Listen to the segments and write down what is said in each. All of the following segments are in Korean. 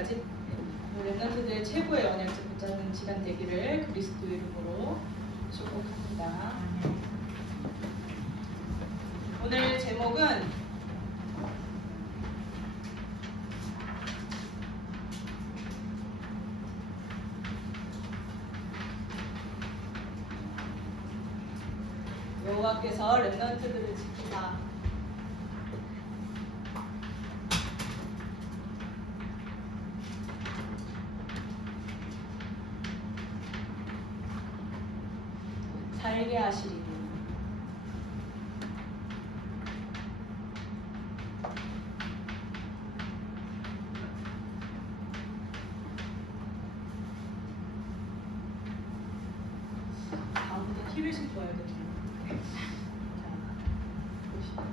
여기까지. 렘넌트들의 최고의 언약을 붙잡는 시간 되기를 그리스도 이름으로 축복합니다. 오늘 제목은 여호와께서 렘넌트들을 지키사. 살게 하시리니. 다음부터 TV를 좀 봐야겠네요. 자, 보시죠.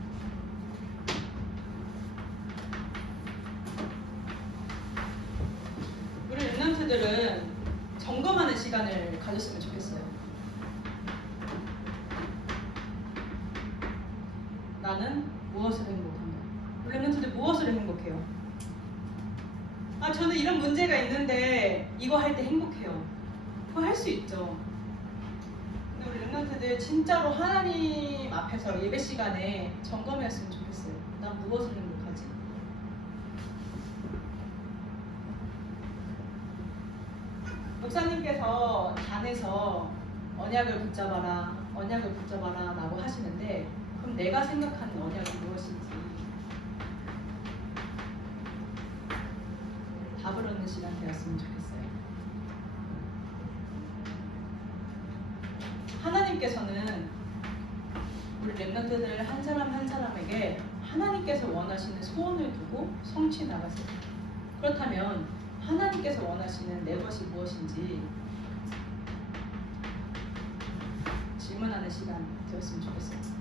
우리 렘넌트들은 점검하는 시간을 가졌으면 좋겠어요. 나는 무엇을 행복한가? 렘넌트들 무엇을 행복해요? 저는 이런 문제가 있는데 이거 할 때 행복해요. 그거 할 수 있죠. 근데 우리 렘넌트들 진짜로 하나님 앞에서 예배 시간에 점검했으면 좋겠어요. 난 무엇을 행복하지? 목사님께서 단에서 언약을 붙잡아라 라고 하시는데, 그럼 내가 생각하는 언약이 무엇인지 답을 얻는 시간 되었으면 좋겠어요. 하나님께서는 우리 렘넌트들 한 사람 한 사람에게 하나님께서 원하시는 소원을 두고 성취해 나가세요. 그렇다면 하나님께서 원하시는 내 것이 무엇인지 질문하는 시간 되었으면 좋겠어요.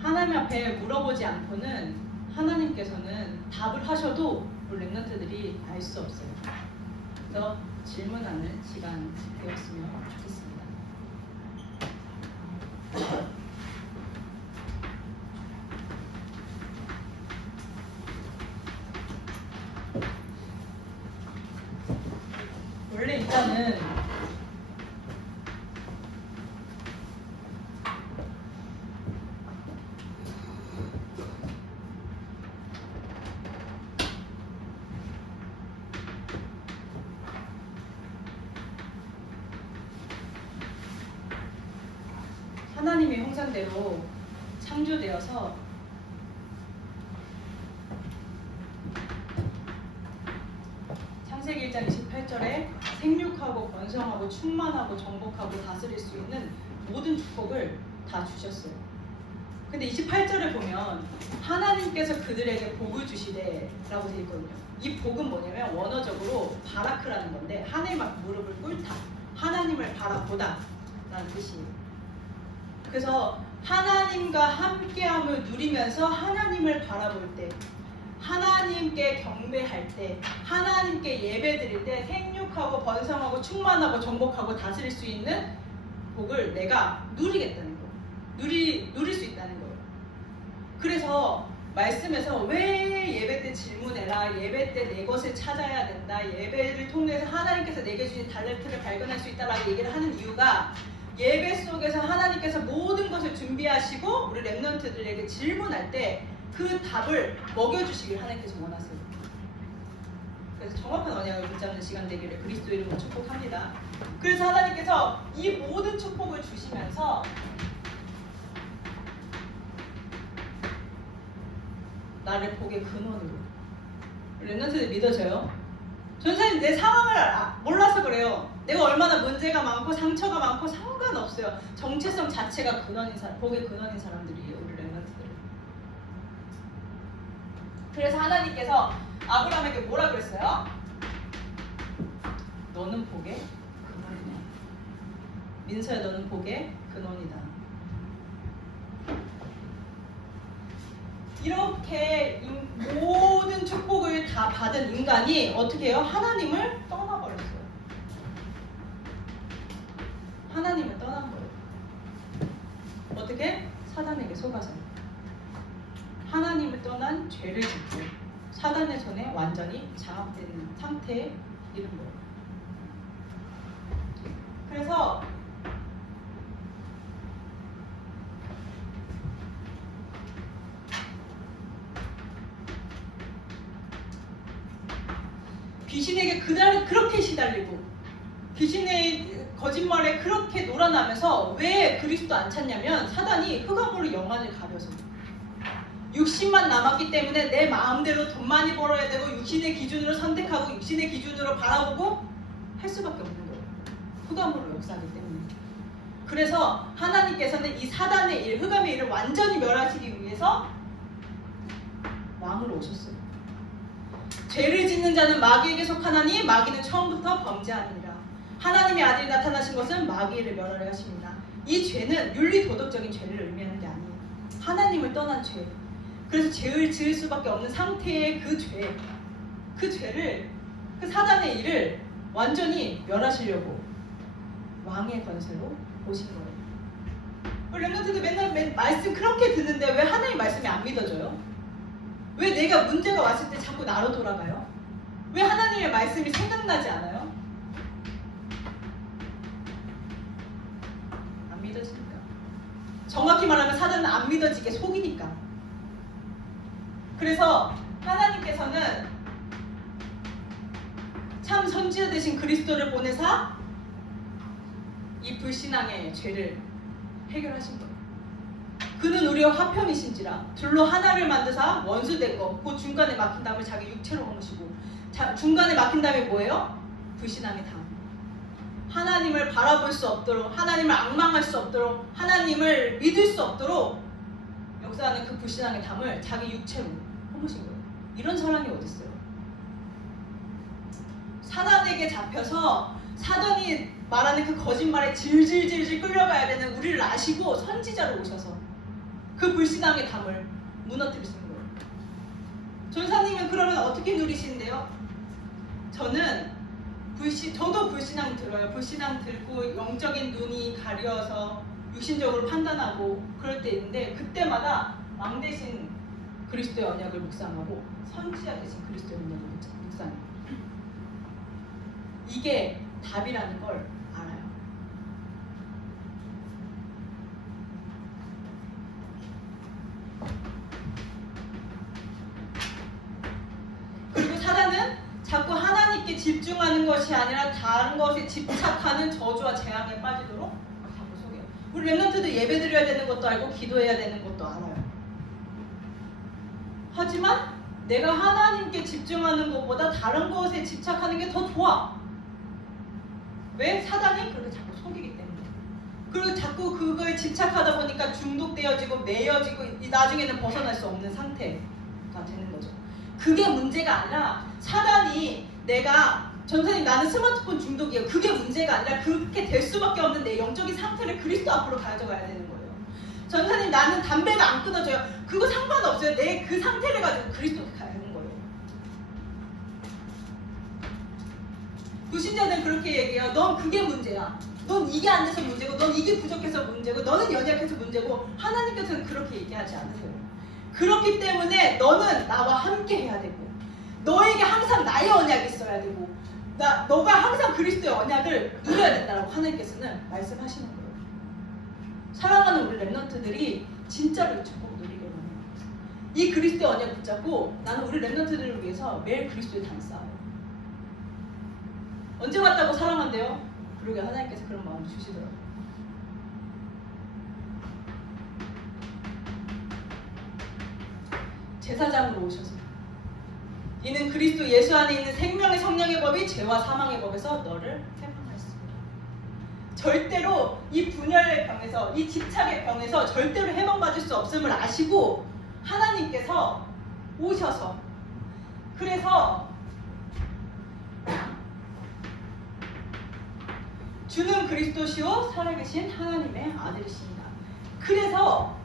하나님 앞에 물어보지 않고는 하나님께서는 답을 하셔도 우리 렘넌트들이 알 수 없어요. 그래서 질문하는 시간 되었으면 좋겠습니다. 원래 일단은 하나님의 형상대로 창조되어서 창세기 1장 28절에 생육하고 번성하고 충만하고 정복하고 다스릴 수 있는 모든 축복을 다 주셨어요. 근데 28절에 보면 하나님께서 그들에게 복을 주시되 라고 되어 있거든요. 이 복은 뭐냐면 원어적으로 바라크라는 건데, 하늘 막 무릎을 꿇다, 하나님을 바라보다 라는 뜻이에요. 그래서 하나님과 함께함을 누리면서 하나님을 바라볼 때, 하나님께 경배할 때, 하나님께 예배드릴 때 생육하고 번성하고 충만하고 정복하고 다스릴 수 있는 복을 내가 누리겠다는 거예요. 누릴 수 있다는 거예요. 그래서 말씀에서 왜 예배 때 질문해라, 예배 때 내 것을 찾아야 된다, 예배를 통해서 하나님께서 내게 주신 달란트를 발견할 수 있다라고 얘기를 하는 이유가, 예배 속에서 하나님께서 모든 것을 준비하시고 우리 렘넌트들에게 질문할 때 그 답을 먹여주시길 하나님께서 원하세요. 그래서 정확한 언약을 붙잡는 시간 되기를 그리스도 이름으로 축복합니다. 그래서 하나님께서 이 모든 축복을 주시면서 나를 복의 근원으로, 렘넌트들 믿어져요? 전사님 내 상황을 몰라서 그래요. 내가 얼마나 문제가 많고 상처가 많고 상관없어요. 정체성 자체가 복의 근원인 사람들이에요, 우리 렘넌트들. 그래서 하나님께서 아브라함에게 뭐라 그랬어요? 너는 복의 근원이냐. 민서야, 너는 복의 근원이다. 이렇게 모든 축복을 다 받은 인간이 어떻게 해요? 하나님을 떠나버렸어요. 하나님을 떠난 거예요. 어떻게? 사단에게 속아서. 하나님을 떠난 죄를 짓고 사단의 손에 완전히 장악되는 상태에 이른 거예요. 그래서 귀신에게 그렇게 시달리고 귀신의 거짓말에 그렇게 놀아나면서 왜 그리스도 안 찾냐면 사단이 흑암으로 영안을 가려서 육신만 남았기 때문에 내 마음대로 돈 많이 벌어야 되고 육신의 기준으로 선택하고 육신의 기준으로 바라보고 할 수밖에 없는 거예요. 흑암으로 역사하기 때문에. 그래서 하나님께서는 이 사단의 일, 흑암의 일을 완전히 멸하시기 위해서 왕으로 오셨어요. 죄를 짓는 자는 마귀에게 속하나니 마귀는 처음부터 범죄하니라. 하나님의 아들이 나타나신 것은 마귀를 멸하려 하십니다. 이 죄는 윤리도덕적인 죄를 의미하는 게 아니에요. 하나님을 떠난 죄. 그래서 죄를 지을 수밖에 없는 상태의 그 죄를 그 사단의 일을 완전히 멸하시려고 왕의 권세로 오신 거예요. 렘넌트도 맨날 말씀 그렇게 듣는데 왜 하나님 말씀이 안 믿어져요? 왜 내가 문제가 왔을 때 자꾸 나로 돌아가요? 왜 하나님의 말씀이 생각나지 않아요? 안 믿어지니까. 정확히 말하면 사단은 안 믿어지게 속이니까. 그래서 하나님께서는 참 선지자 되신 그리스도를 보내사 이 불신앙의 죄를 해결하신 거예요. 그는 우리와 화평이신지라 둘로 하나를 만드사 원수된 것 그 중간에 막힌 담을 자기 육체로 허무시고 중간에 막힌 담이 뭐예요? 불신앙의 담. 하나님을 바라볼 수 없도록 하나님을 앙망할 수 없도록 하나님을 믿을 수 없도록 역사하는 그 불신앙의 담을 자기 육체로 허무신 거예요. 이런 사람이 어디 있어요? 사단에게 잡혀서 사단이 말하는 그 거짓말에 질질질질 끌려가야 되는 우리를 아시고 선지자로 오셔서 그 불신앙의 담을 무너뜨리시는 거예요. 전사님은 그러면 어떻게 누리시는데요? 저도 불신앙 들어요. 불신앙 들고 영적인 눈이 가려서 육신적으로 판단하고 그럴 때 있는데 그때마다 왕 대신 그리스도의 언약을 묵상하고 선지자 대신 그리스도의 언약을 묵상해요. 이게 답이라는 걸 알아요. 그리고 사단은 자꾸 하나님께 집중하는 것이 아니라 다른 것에 집착하는 저주와 재앙에 빠지도록 자꾸 속여요. 우리 렘넌트도 예배 드려야 되는 것도 알고 기도해야 되는 것도 알아요. 하지만 내가 하나님께 집중하는 것보다 다른 것에 집착하는 게 더 좋아. 왜? 사단이 그렇게 자꾸 속이기 때문에. 그리고 자꾸 그거에 집착하다 보니까 중독되어지고 매여지고 나중에는 벗어날 수 없는 상태가 되는 거죠. 그게 문제가 아니라 사단이 전사님 나는 스마트폰 중독이에요. 그게 문제가 아니라 그렇게 될 수밖에 없는 내 영적인 상태를 그리스도 앞으로 가져가야 되는 거예요. 전사님 나는 담배가 안 끊어져요. 그거 상관없어요. 내 그 상태를 가지고 그리스도께 가야 되는 거예요. 불신자들은 그렇게 얘기해요. 넌 그게 문제야. 넌 이게 안 돼서 문제고 넌 이게 부족해서 문제고 너는 연약해서 문제고 하나님께서는 그렇게 얘기하지 않으세요. 그렇기 때문에 너는 나와 함께 해야 되고 너에게 항상 나의 언약이 있어야 되고 너가 항상 그리스도의 언약을 누려야 된다고 하나님께서는 말씀하시는 거예요. 사랑하는 우리 렘넌트들이 진짜로 이 축복을 누리게 되는 거예요. 이 그리스도의 언약 붙잡고 나는 우리 렘넌트들을 위해서 매일 그리스도의 단 쌓아요. 언제 왔다고 사랑한대요? 그러게 하나님께서 그런 마음을 주시더라고요. 제사장으로 오셔서 이는 그리스도 예수 안에 있는 생명의 성령의 법이 죄와 사망의 법에서 너를 해방하였습니다. 절대로 이 분열의 병에서 이 집착의 병에서 절대로 해방받을 수 없음을 아시고 하나님께서 오셔서 그래서 주는 그리스도시요 살아계신 하나님의 아들이십니다. 그래서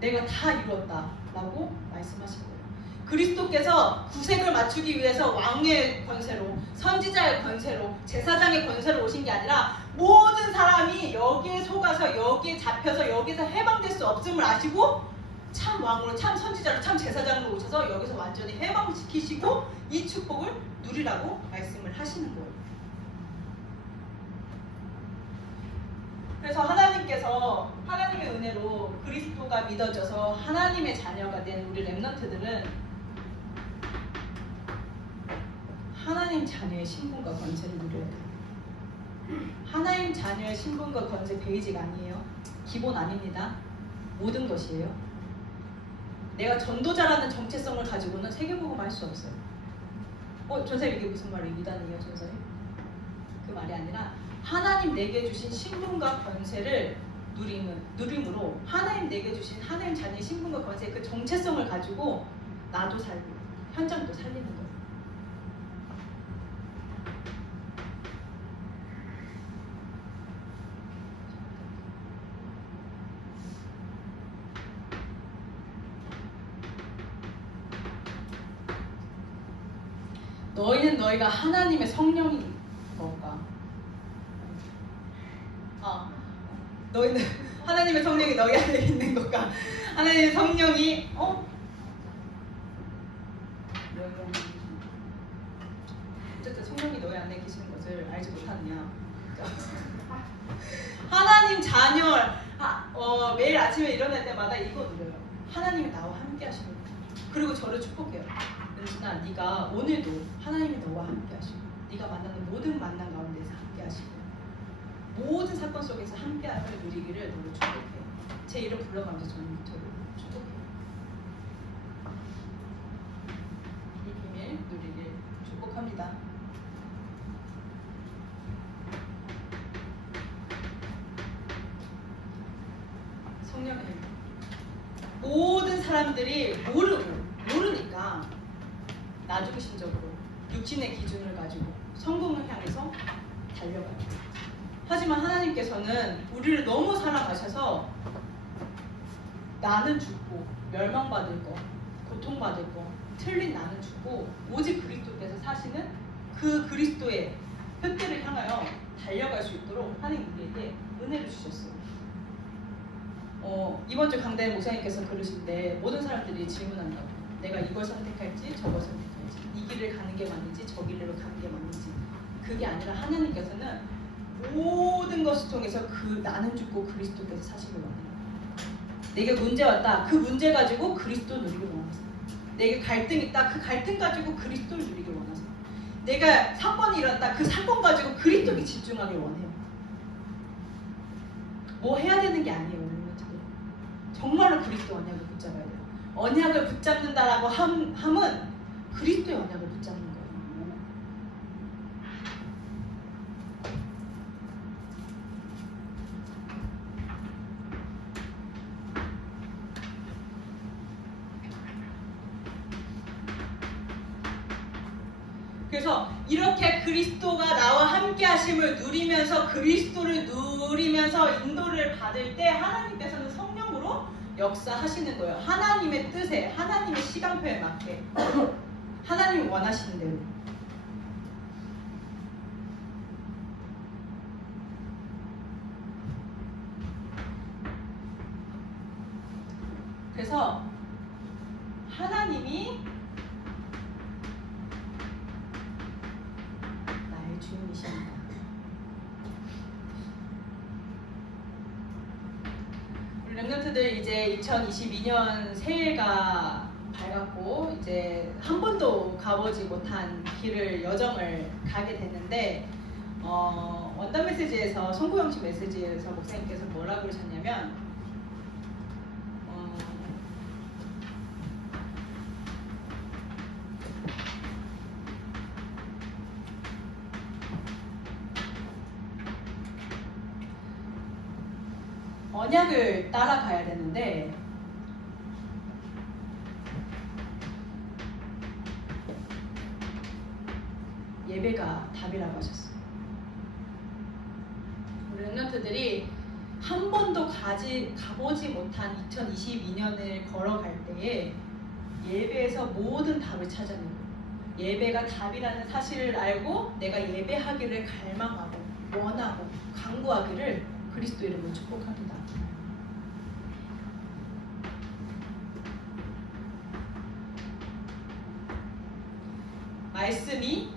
내가 다 이루었다라고 말씀하신 거예요. 그리스도께서 구색을 맞추기 위해서 왕의 권세로, 선지자의 권세로, 제사장의 권세로 오신 게 아니라 모든 사람이 여기에 속아서 여기에 잡혀서 여기서 해방될 수 없음을 아시고 참 왕으로, 참 선지자로, 참 제사장으로 오셔서 여기서 완전히 해방시키시고 이 축복을 누리라고 말씀을 하시는 거예요. 그래서 하나님께서 하나님의 은혜로 그리스도가 믿어져서 하나님의 자녀가 된 우리 렘넌트들은 하나님 자녀의 신분과 권세를 누려야 돼요. 하나님 자녀의 신분과 권세 베이직 아니에요. 기본 아닙니다. 모든 것이에요. 내가 전도자라는 정체성을 가지고는 세계복음 할 수 없어요. 전사님 이게 무슨 말이에요? 이단이에요, 전사님? 그 말이 아니라 하나님 내게 주신 신분과 권세를 누림으로 하나님 내게 주신 하나님 자녀의 신분과 권세 그 정체성을 가지고 나도 살고 현장도 살리는 거예요. 너희는 너희가 하나님의 성령인 것과 너희는 하나님의 성령이 너희 안에 있는 것과 하나님의 성령이 어쨌든 성령이 너희 안에 계시는 것을 알지 못하느냐. 하나님 자녀 매일 아침에 일어날 때마다 이거 누려요. 하나님이 나와 함께 하시는 거예요. 그리고 저를 축복해요. 은진아, 네가 오늘도 하나님이 너와 함께 하시고 네가 만나는 모든 만남 가운데서 함께 하시고 모든 사건 속에서 함께함을 누리기를 너를 축복해요. 제 이름 불러가면서 저는 저를 축복해요. 이 비밀 누리길 축복합니다. 성령의 모든 사람들이 모르니까 나중심적으로 육신의 기준을 가지고 성공을 향해서 달려가요. 하지만 하나님께서는 우리를 너무 사랑하셔서 나는 죽고 멸망받을 거, 고통받을 거, 틀린 나는 죽고 오직 그리스도께서 사시는 그 그리스도의 흑대를 향하여 달려갈 수 있도록 하나님 우리에게 은혜를 주셨어요. 이번 주 강단 목사님께서 그러신데 모든 사람들이 질문한다고. 내가 이걸 선택할지 저걸 선택할지 이 길을 가는 게 맞는지 저 길로 가는 게 맞는지. 그게 아니라 하나님께서는 모든 것을 통해서 그 나는 죽고 그리스도께서 사시길 원해요. 내게 문제 왔다. 그 문제 가지고 그리스도 누리길 원하세요. 내게 갈등 있다. 그 갈등 가지고 그리스도를 누리길 원하세요. 내가 사건이 일어났다. 그 사건 가지고 그리스도에 집중하길 원해요. 뭐 해야 되는 게 아니에요. 정말로 그리스도 언약을 붙잡아야 돼요. 언약을 붙잡는다라고 함은 그리스도의 언약을 붙잡는 거예요. 그래서 이렇게 그리스도가 나와 함께 하심을 누리면서 그리스도를 누리면서 인도를 받을 때 하나님께서는 성령으로 역사하시는 거예요. 하나님의 뜻에, 하나님의 시간표에 맞게 하나님이 원하시는 대로. 그래서 하나님이 나의 주인이십니다. 우리 렘넌트들 이제 2022년 새해가 밝았고 이제 한 번도 가보지 못한 여정을 가게 됐는데 원단 메시지에서 송구영씨 메시지에서 목사님께서 뭐라고 그러셨냐면 언약을 따라가야 되는데 예배가 답이라고 하셨어요. 우리 렘넌트들이 한 번도 가보지 못한 2022년을 걸어갈 때에 예배에서 모든 답을 찾아내고 예배가 답이라는 사실을 알고 내가 예배하기를 갈망하고 원하고 강구하기를 그리스도 이름으로 축복합니다. 말씀이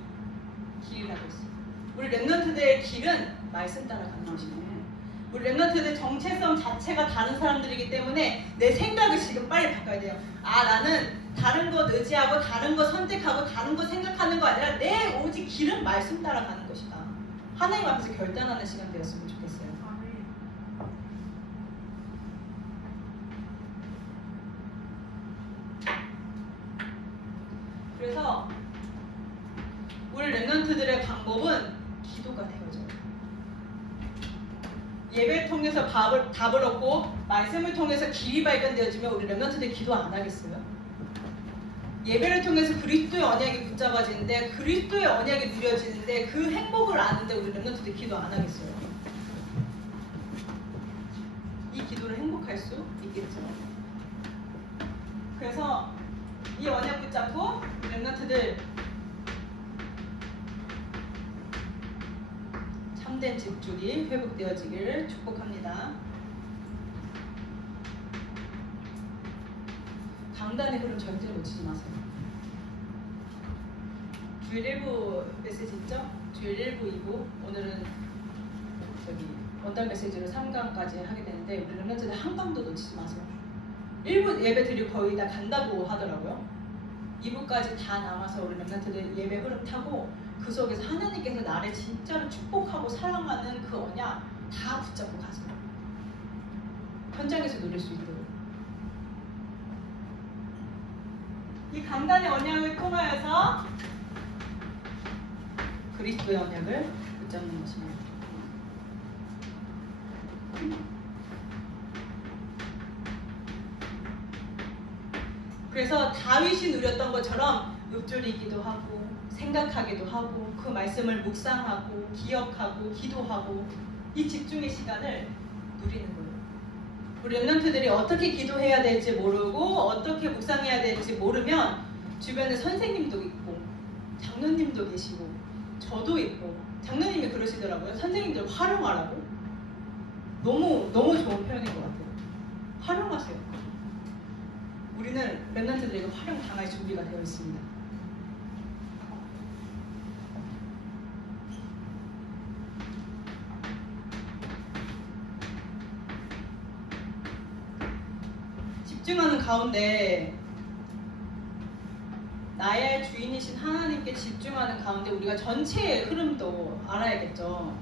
길이라고 했어요. 우리 렘넌트들의 길은 말씀 따라가는 것이에요. 우리 렘넌트들 정체성 자체가 다른 사람들이기 때문에 내 생각을 지금 빨리 바꿔야 돼요. 아, 나는 다른 거 의지하고 다른 거 선택하고 다른 거 생각하는 거 아니라 내 오직 길은 말씀 따라가는 것이다. 하나님 앞에서 결단하는 시간 되었으면 좋겠어요. 그래서 우리 렘넌트들의 방법은 기도가 되어져요. 예배를 통해서 답을 얻고 말씀을 통해서 길이 발견되어지면 우리 렘넌트들 기도 안 하겠어요? 예배를 통해서 그리스도의 언약이 붙잡아지는데 그리스도의 언약이 누려지는데 그 행복을 아는데 우리 렘넌트들 기도 안 하겠어요? 이 기도를 행복할 수 있겠죠. 그래서 이 언약 붙잡고 렘넌트들 참된 집중이 회복되어지기를 축복합니다. 강단의 흐름 절대 놓치지 마세요. 주일 1부 메시지 있죠? 주일 1부, 2부 오늘은 원단 메시지로 3강까지 하게 되는데 우리 렘넌트들 한 강도 놓치지 마세요. 1부 예배들이 거의 다 간다고 하더라고요. 2부까지 다 남아서 우리 렘넌트들 예배 흐름 타고 그 속에서 하나님께서 나를 진짜로 축복하고 사랑하는 그 언약 다 붙잡고 가세요. 현장에서 누릴 수 있도록. 이 강단의 언약을 통하여서 그리스도의 언약을 붙잡는 것입니다. 그래서 다윗이 누렸던 것처럼 읊조리기도 하고 생각하기도 하고 그 말씀을 묵상하고 기억하고 기도하고 이 집중의 시간을 누리는 거예요. 우리 렘넌트들이 어떻게 기도해야 될지 모르고 어떻게 묵상해야 될지 모르면 주변에 선생님도 있고 장로님도 계시고 저도 있고 장로님이 그러시더라고요. 선생님들 활용하라고. 너무 좋은 표현인 것 같아요. 활용하세요. 우리는 렘넌트들에게 활용 당할 준비가 되어 있습니다. 집중하는 가운데 나의 주인이신 하나님께 집중하는 가운데 우리가 전체의 흐름도 알아야겠죠.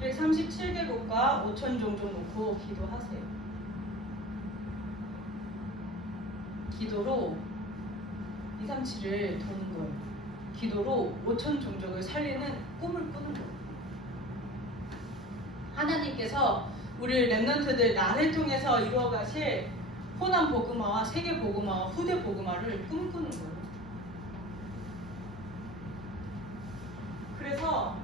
(237개국과 5천 종족) 놓고 기도하세요. 기도로 237을 도는 거예요. 기도로 5천 종족을 살리는 꿈을 꾸는 거예요. 하나님께서 우리 렘넌트들 나를 통해서 이루어가실 호남 복음화와 세계 복음화와 후대 복음화를 꿈꾸는 거예요. 그래서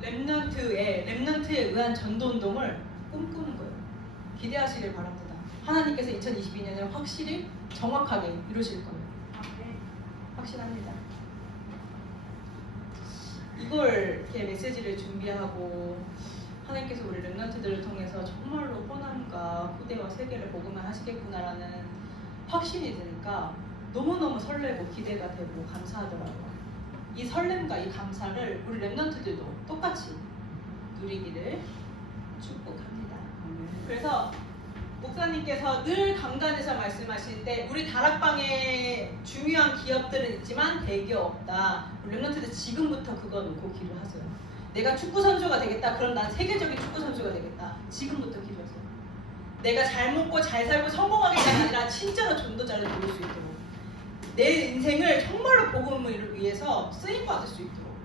렘넌트에 의한 전도운동을 꿈꾸는 거예요. 기대하시길 바랍니다. 하나님께서 2022년에 확실히 정확하게 이루실 거예요. 확실합니다. 이걸 이렇게 메시지를 준비하고 하나님께서 우리 렘넌트들을 통해서 정말로 호남과 후대와 세계를 복음화 하시겠구나라는 확신이 드니까 너무너무 설레고 기대가 되고 감사하더라고요. 이 설렘과 이 감사를 우리 렘넌트들도 똑같이 누리기를 축복합니다. 그래서 목사님께서 늘 강단에서 말씀하실 때 우리 다락방에 중요한 기업들은 있지만 대기업 없다. 우리 렘넌트들 지금부터 그거 놓고 기도하세요. 내가 축구 선수가 되겠다. 그럼 난 세계적인 축구 선수가 되겠다. 지금부터 기도하세요. 내가 잘 먹고 잘 살고 성공하겠다가 아니라 진짜로 전도자를 도울 수 있도록 내 인생을 정말로 복음을 위해서 쓰임 받을 수 있도록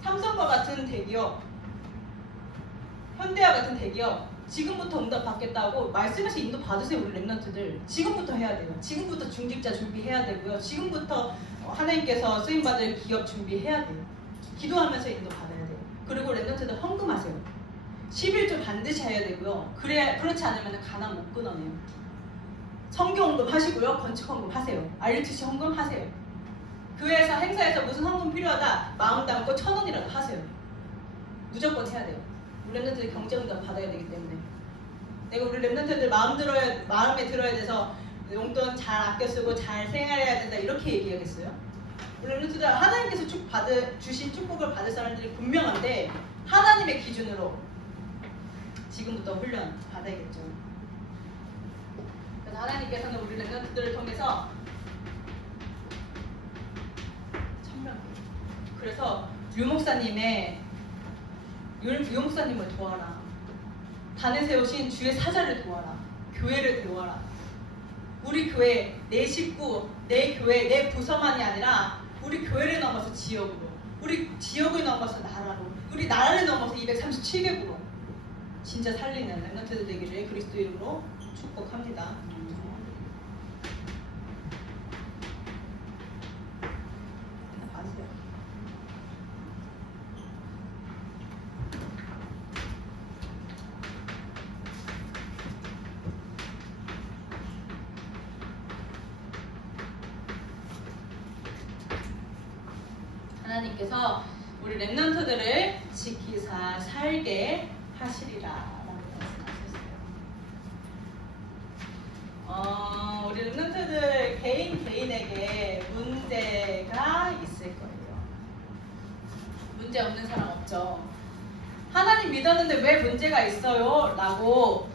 삼성과 같은 대기업, 현대와 같은 대기업 지금부터 응답 받겠다고 말씀에서 인도 받으세요. 우리 렘넌트들 지금부터 해야 돼요. 지금부터 중직자 준비해야 되고요. 지금부터 하나님께서 쓰임받을 기업 준비해야 돼요. 기도하면서 인도 받아야 돼요. 그리고 렘넌트들 헌금하세요. 11조 반드시 해야 되고요. 그렇지 않으면 가난 못 끊어내요. 성경 헌금 하시고요. 건축 헌금 하세요. RUTC 헌금 하세요. 교회에서 행사에서 무슨 헌금 필요하다 마음 담고 1,000원이라도 하세요. 무조건 해야 돼요. 우리 랩런트들 경제응답 받아야 되기 때문에. 내가 우리 랩런트들 마음에 들어야 돼서 용돈 잘 아껴 쓰고 잘 생활해야 된다 이렇게 얘기하겠어요? 우리 랩런트들 하나님께서 주신 축복을 받을 사람들이 분명한데 하나님의 기준으로 지금부터 훈련 받아야겠죠. 그래서 하나님께서는 우리 랩런트들을 통해서 그래서 유목사님을 도와라. 단에 세우신 주의 사자를 도와라. 교회를 도와라. 우리 교회, 내 식구, 내 교회, 내 부서만이 아니라 우리 교회를 넘어서 지역으로, 우리 지역을 넘어서 나라로, 우리 나라를 넘어서 237개국으로 진짜 살리는 랩런트들 되기를 그리스도 이름으로 축복합니다. 하나님께서 우리 랩런트들을 지키사 살게 하시리라 라고 말씀하셨어요. 우리 랩런트들 개인에게 문제가 있을 거예요. 문제 없는 사람 없죠. 하나님 믿었는데 왜 문제가 있어요? 라고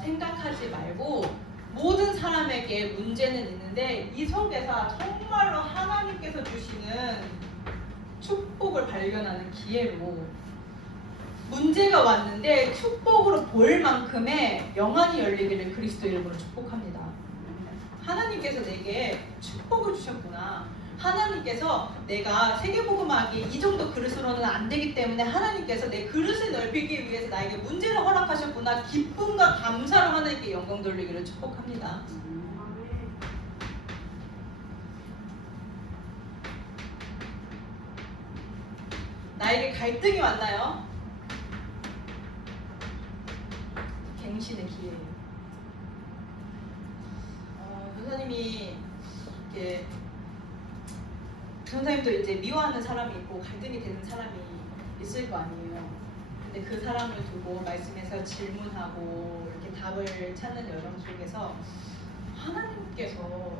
생각하지 말고 모든 사람에게 문제는 있는데 이 속에서 정말로 하나님께서 주시는 축복을 발견하는 기회로 문제가 왔는데 축복으로 볼 만큼의 영안이 열리기를 그리스도 이름으로 축복합니다. 하나님께서 내게 축복을 주셨구나. 하나님께서 내가 세계복음하기 이 정도 그릇으로는 안 되기 때문에 하나님께서 내 그릇을 넓히기 위해서 나에게 문제를 허락하셨구나. 기쁨과 감사로 하나님께 영광 돌리기를 축복합니다. 나에게 갈등이 왔나요? 갱신의 기회예요. 전사님이 이렇게 전사님도 이제 미워하는 사람이 있고 갈등이 되는 사람이 있을 거 아니에요. 근데 그 사람을 두고 말씀에서 질문하고 이렇게 답을 찾는 여정 속에서 하나님께서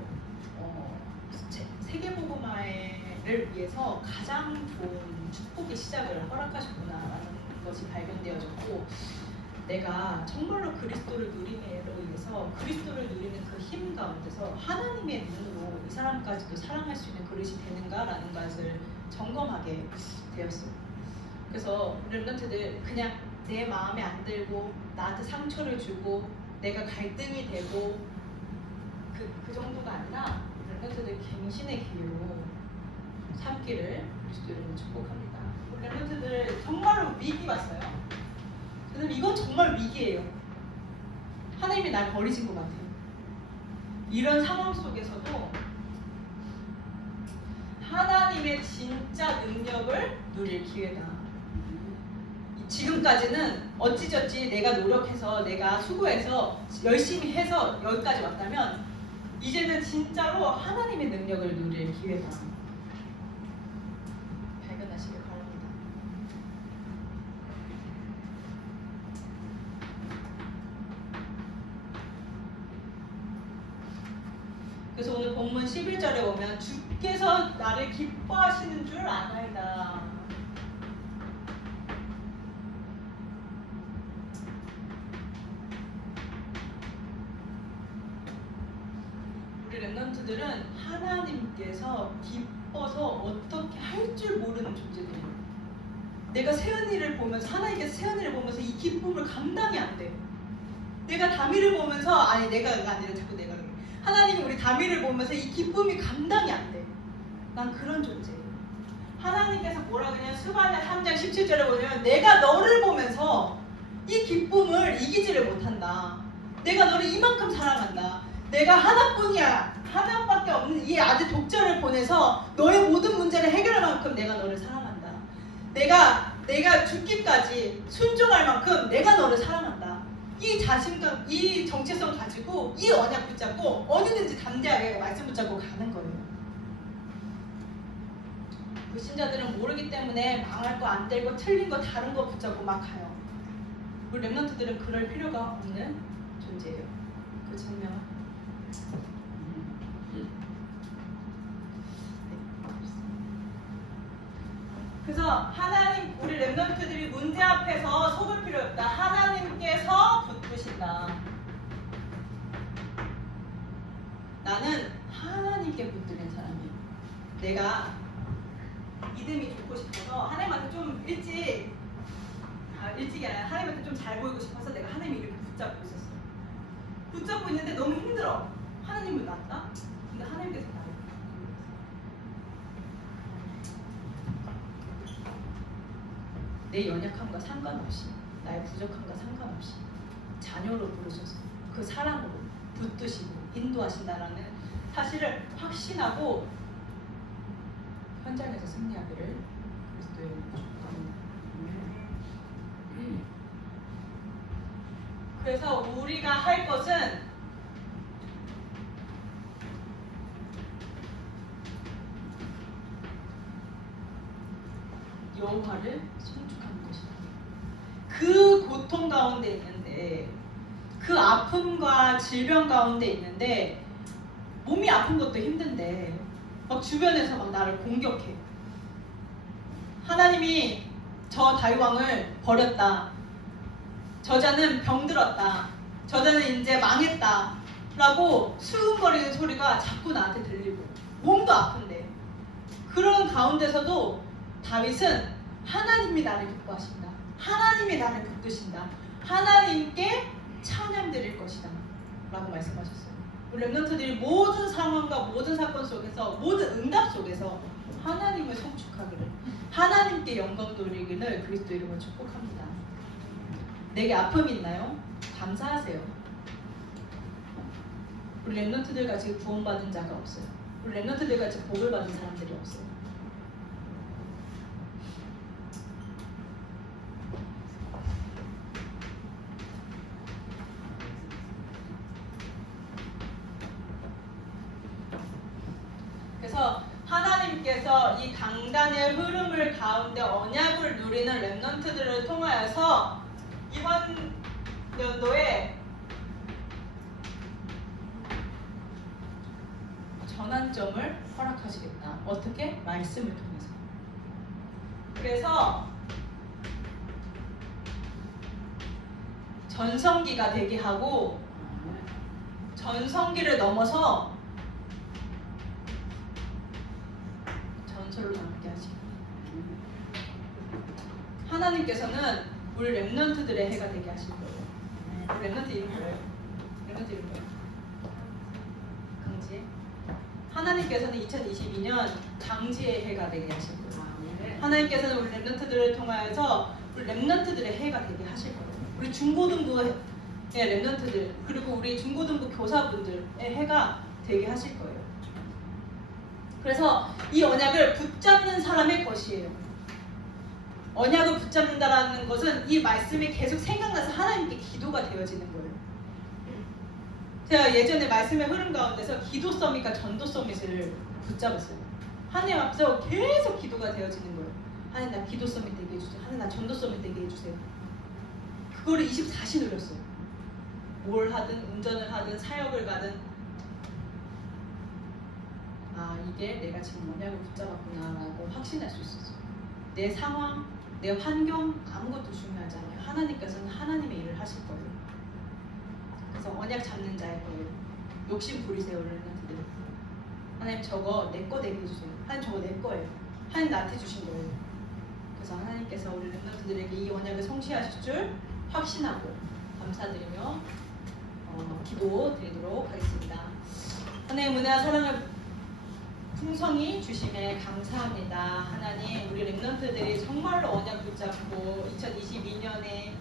세계복음화를 위해서 가장 좋은 축복의 시작을 허락하셨구나라는 것이 발견되어졌고 내가 정말로 그리스도를 누림으로 인해서 그리스도를 누리는 그 힘 가운데서 하나님의 눈으로 이 사람까지도 사랑할 수 있는 그릇이 되는가라는 것을 점검하게 되었어요. 그래서 랩런트들 그냥 내 마음에 안 들고 나한테 상처를 주고 내가 갈등이 되고 그 정도가 아니라 랩런트들 갱신의 기회로 삼기를 그리스도 이름으로 축복합니다. 랩런트들 정말로 위기 왔어요. 저는 이건 정말 위기예요. 하나님이 날 버리신 것 같아요. 이런 상황 속에서도 하나님의 진짜 능력을 누릴 기회다. 지금까지는 어찌저찌 내가 노력해서 내가 수고해서 열심히 해서 여기까지 왔다면 이제는 진짜로 하나님의 능력을 누릴 기회다. 발견하시길 바랍니다. 그래서 오늘 본문 11절에 보면 주께서 나를 기뻐하시는 줄 아나이다. 우리 랩런트들은 하나님께서 기뻐서 어떻게 할 줄 모르는 존재들이에요. 내가 세은이를 보면서 하나님께서 세은이를 보면서 이 기쁨을 감당이 안 돼요. 내가 다미를 보면서 아니 내가가 아니라 자꾸 내가 하나님이 우리 다미를 보면서 이 기쁨이 감당이 안 돼. 난 그런 존재예요. 하나님께서 뭐라 그러냐 스바냐 3장 17절에 보면 내가 너를 보면서 이 기쁨을 이기지를 못한다. 내가 너를 이만큼 사랑한다. 내가 하나뿐이야. 하나밖에 없는 이 아들 독자를 보내서 너의 모든 문제를 해결할 만큼 내가 너를 사랑한다. 내가 죽기까지 순종할 만큼 내가 너를 사랑한다. 이 자신감, 이 정체성 가지고 이 언약 붙잡고 어디든지 담대하게 말씀 붙잡고 가는 거예요. 불신자들은 모르기 때문에 망할 거 안 되고 틀린 거 다른 거 붙잡고 막 가요. 우리 렘넌트들은 그럴 필요가 없는 존재예요. 그 측면. 그래서 하나님, 우리 렘넌트들이 문제 앞에서 속을 필요 없다. 하나님께서 붙드신다. 나는 하나님께 붙드는 사람이에요. 내가 믿음이 좋고 싶어서 하나님한테 좀 일찍이 아니라 하나님한테 좀 잘 보이고 싶어서 내가 하나님 이렇게 붙잡고 있었어. 붙잡고 있는데 너무 힘들어. 하나님을 놨다? 근데 하나님께서 나를 내 연약함과 상관없이, 나의 부족함과 상관없이 자녀로 부르셔서 그 사랑으로 붙드시고 인도하신다라는 사실을 확신하고 현장에서 승리하기를 그리스도의 축복합니다. 그래서 우리가 할 것은 여호와를 송축하는 것이다. 그 고통 가운데 있는데, 그 아픔과 질병 가운데 있는데, 몸이 아픈 것도 힘든데 막 주변에서 막 나를 공격해. 하나님이 저 다윗 왕을 버렸다. 저자는 병들었다. 저자는 이제 망했다. 라고 수근거리는 소리가 자꾸 나한테 들리고 몸도 아픈데, 그런 가운데서도 다윗은 하나님이 나를 기뻐하신다. 하나님이 나를 붙드신다. 하나님께 찬양 드릴 것이다. 라고 말씀하셨어요. 우리 렘넌트들이 모든 상황과 모든 사건 속에서, 모든 응답 속에서 하나님을 송축하기를, 하나님께 영광 돌리기를 그리스도 이름으로 축복합니다. 내게 아픔이 있나요? 감사하세요. 우리 렘넌트들 같이 구원받은 자가 없어요. 우리 렘넌트들 같이 복을 받은 사람들이 없어요. 그래서 하나님께서 이 강단의 흐름을 가운데 언약을 누리는 렘넌트들을 통하여서 이번 연도에 전환점을 허락하시겠다. 어떻게? 말씀을 통해서. 그래서 전성기가 되게 하고, 전성기를 넘어서 전설로 남게 하시고, 하나님께서는 우리 렘넌트들의 해가 되게 하실 거예요. 우리 렘넌트 이름 뭐예요? 렘넌트 이름 뭐예요? 강지혜. 하나님께서는 2022년 강지의 해가 되게 하실 거예요. 하나님께서는 우리 렘넌트들을 통하여서 우리 렘넌트들의 해가 되게 하실 거예요. 우리 중고등부의 렘넌트들, 그리고 우리 중고등부 교사분들의 해가 되게 하실 거예요. 그래서 이 언약을 붙잡는 사람의 것이에요. 언약을 붙잡는다라는 것은 이 말씀이 계속 생각나서 하나님께 기도가 되어지는 거예요. 제가 예전에 말씀의 흐름 가운데서 기도 서밋과 전도 서밋을 붙잡았어요. 하나님 앞에서 계속 기도가 되어지는 거예요. 하나님 나 기도 서밋 되게 해주세요. 하나님 나 전도 서밋 되게 해주세요. 그거를 24시 누렸어요. 뭘 하든, 운전을 하든, 사역을 가든, 아 이게 내가 지금 언약을 붙잡았구나 라고 확신할 수 있었어요. 내 상황, 내 환경 아무것도 중요하지 않아요. 하나님께서는 하나님의 일을 하실 거예요. 그래서 언약 잡는 자일 거예요. 욕심 부리세요, 렘넌트들. 하나님 저거 내 거 되게 해주세요. 하나님 저거 내 거예요. 하나님 나한테 주신 거예요. 그래서 하나님께서 우리 렘넌트들에게 이 언약을 성취하실 줄 확신하고 감사드리며 기도 드리도록 하겠습니다. 하나님 은혜와 사랑을 풍성히 주심에 감사합니다. 하나님 우리 렘넌트들이 정말로 언약 붙잡고 2022년에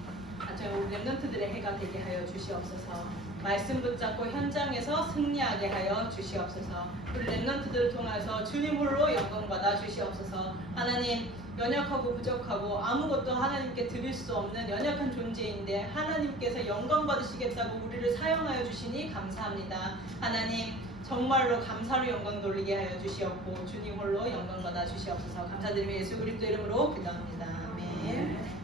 우리 렘넌트들의 해가 되게 하여 주시옵소서. 말씀 붙잡고 현장에서 승리하게 하여 주시옵소서. 우리 렘넌트들을 통해서 주님 홀로 영광 받아 주시옵소서. 하나님 연약하고 부족하고 아무것도 하나님께 드릴 수 없는 연약한 존재인데 하나님께서 영광 받으시겠다고 우리를 사용하여 주시니 감사합니다. 하나님 정말로 감사로 영광 돌리게 하여 주시옵고 주님 홀로 영광 받아 주시옵소서. 감사드리며 예수 그리스도 이름으로 기도합니다. 아멘.